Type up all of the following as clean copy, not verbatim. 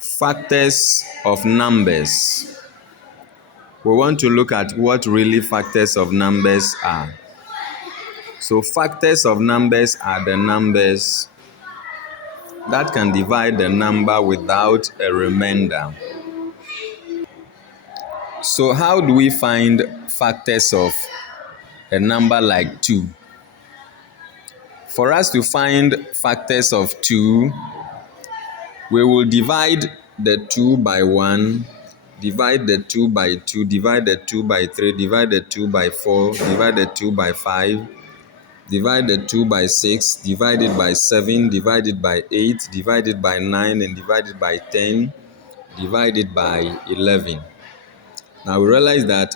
Factors of numbers. We want to look at what really factors of numbers are. So factors of numbers are the numbers that can divide the number without a remainder. So how do we find factors of a number like 2? For us to find factors of 2, we will divide the 2 by 1, divide the 2 by 2, divide the 2 by 3, divide the 2 by 4, divide the 2 by 5, divide the 2 by 6, divide it by 7, divide it by 8, divide it by 9, and divide it by 10, divide it by 11. Now we realize that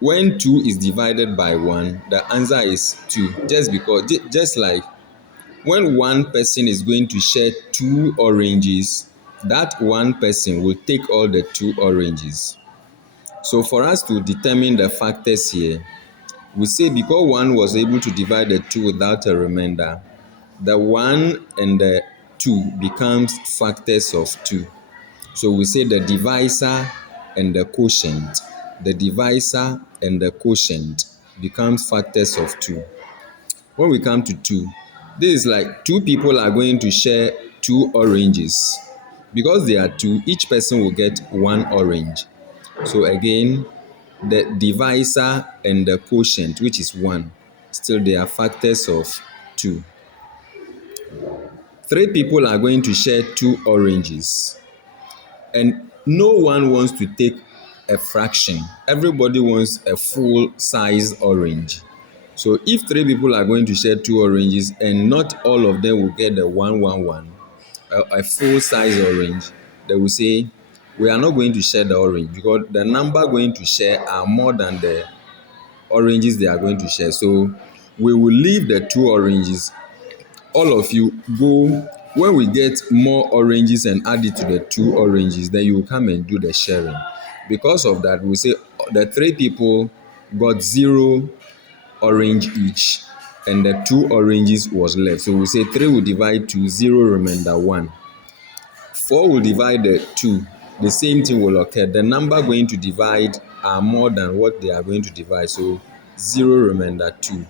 when 2 is divided by 1, the answer is 2. Just like when one person is going to share 2 oranges, that one person will take all the 2 oranges. So for us to determine the factors here, we say because 1 was able to divide the 2 without a remainder, the 1 and the 2 becomes factors of 2. So we say the divisor and the quotient. The divisor and the quotient becomes factors of 2. When we come to 2, this is like 2 people are going to share 2 oranges. Because they are 2, each person will get 1 orange. So again, the divisor and the quotient, which is 1, still they are factors of 2. 3 people are going to share 2 oranges. And no one wants to take a fraction. Everybody wants a full size orange. So if 3 people are going to share 2 oranges and not all of them will get the 111, a full size orange, they will say, we are not going to share the orange because the number going to share are more than the oranges they are going to share. So we will leave the 2 oranges. All of you go, when we get more oranges and add it to the 2 oranges, then you will come and do the sharing. Because of that, we say the 3 people got 0 orange each and the 2 oranges was left. So we say 3 will divide to 0 remainder 1. 4 will divide the 2. The same thing will occur. The number going to divide are more than what they are going to divide. So 0 remainder 2.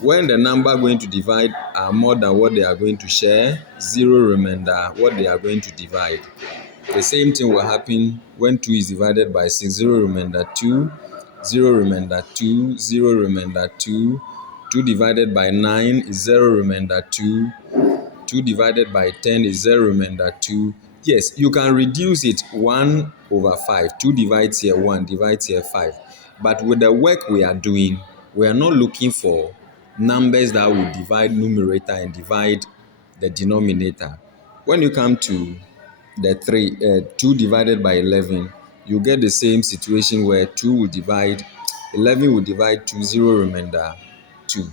When the number going to divide are more than what they are going to share, 0 remainder what they are going to divide. The same thing will happen when 2 is divided by 6, 0 remainder 2, 0 remainder 2, 0 remainder 2, 2 divided by 9 is 0 remainder 2, 2 divided by 10 is 0 remainder 2. Yes, you can reduce it 1 over 5. 2 divides here 1, divides here 5. But with the work we are doing, we are not looking for numbers that will divide numerator and divide the denominator. When you come to the 2 divided by 11, you get the same situation where 2 will divide, 11 will divide to 0 remainder 2.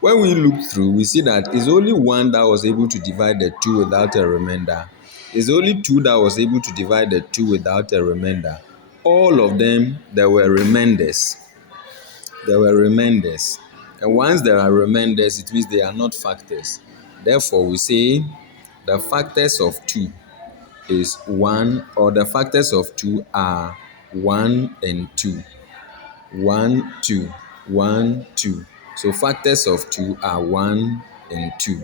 When we look through, we see that it's only 1 that was able to divide the 2 without a remainder. It's only 2 that was able to divide the 2 without a remainder. All of them, there were remainders. There were remainders. And once there are remainders, it means they are not factors. Therefore, we say the factors of 2 is 1, or the factors of 2 are 1 and 2. 1, 2, 1, 2. So factors of 2 are 1 and 2.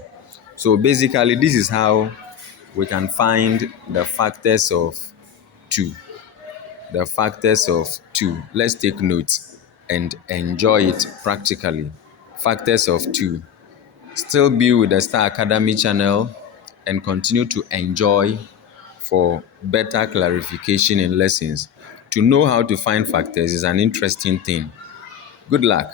So basically, this is how we can find the factors of 2. The factors of 2. Let's take notes and enjoy it practically. Factors of 2. Still be with the Star Academy channel and continue to enjoy for better clarification in lessons. To know how to find factors is an interesting thing. Good luck.